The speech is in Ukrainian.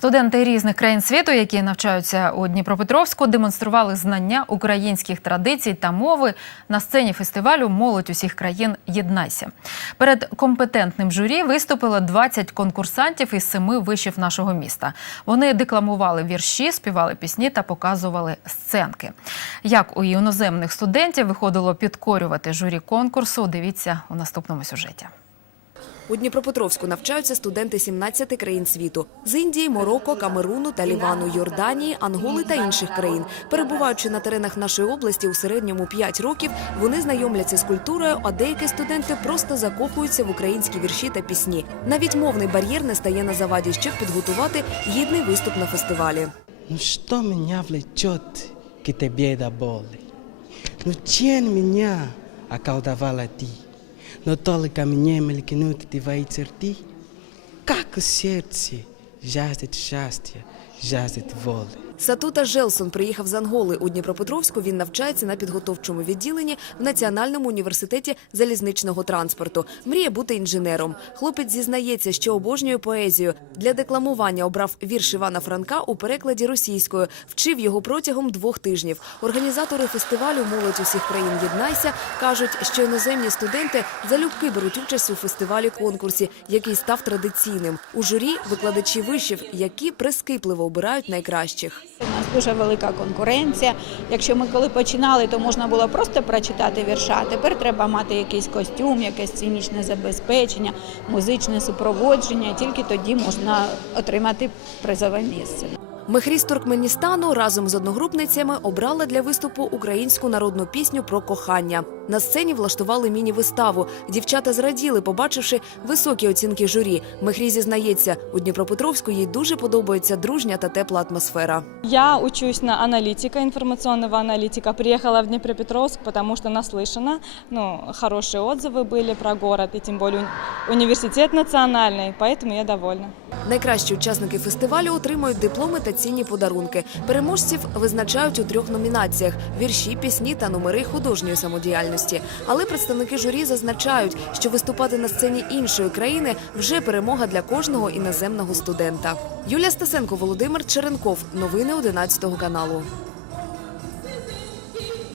Студенти різних країн світу, які навчаються у Дніпропетровську, демонстрували знання українських традицій та мови на сцені фестивалю Молодь усіх країн Єднайся. Перед компетентним журі виступило 20 конкурсантів із семи вишів нашого міста. Вони декламували вірші, співали пісні та показували сценки. Як у іноземних студентів виходило підкорювати журі конкурсу, дивіться у наступному сюжеті. У Дніпропетровську навчаються студенти 17 країн світу з Індії, Марокко, Камеруну, Талівану, Йорданії, Анголи та інших країн. Перебуваючи на теренах нашої області у середньому 5 років, вони знайомляться з культурою, а деякі студенти просто закохуються в українські вірші та пісні. Навіть мовний бар'єр не стає на заваді, щоб підготувати гідний виступ на фестивалі. Ну что меня влечет к тебе до боли? Ну чем меня околдовала ты? Но только мне мелькнут твои черты, как сердце жаждет счастья, жаждет воли. Сатута Желсон приїхав з Анголи у Дніпропетровську. Він навчається на підготовчому відділенні в Національному університеті залізничного транспорту. Мріє бути інженером. Хлопець зізнається, що обожнює поезію. Для декламування обрав вірш Івана Франка у перекладі російською. Вчив його протягом двох тижнів. Організатори фестивалю Молодь усіх країн єднайся кажуть, що іноземні студенти залюбки беруть участь у фестивалі конкурсі, який став традиційним. У журі викладачі вишів, які прискіпливо обирають найкращих. У нас дуже велика конкуренція. Якщо ми коли починали, то можна було просто прочитати вірша. Тепер треба мати якийсь костюм, якесь сценічне забезпечення, музичне супроводження. Тільки тоді можна отримати призове місце. Мехрі з Туркменістану разом з одногрупницями обрали для виступу українську народну пісню про кохання. На сцені влаштували міні-виставу. Дівчата зраділи, побачивши високі оцінки журі. Мехрі зізнається, у Дніпропетровську їй дуже подобається дружня та тепла атмосфера. Я учусь на аналитика, информационного аналитика. Приехала в Днепропетровск, потому что наслышана. Ну, хорошие отзывы были про город, и тем более уни- университет национальный, поэтому я довольна. Найкращі учасники фестивалю отримують дипломи та цінні подарунки. Переможців визначають у трьох номінаціях: вірші, пісні та номери художньої самодіяльності. Але представники журі зазначають, що виступати на сцені іншої країни вже перемога для кожного іноземного студента. Юлія Стасенко, Володимир Черенков. Новини 11 каналу.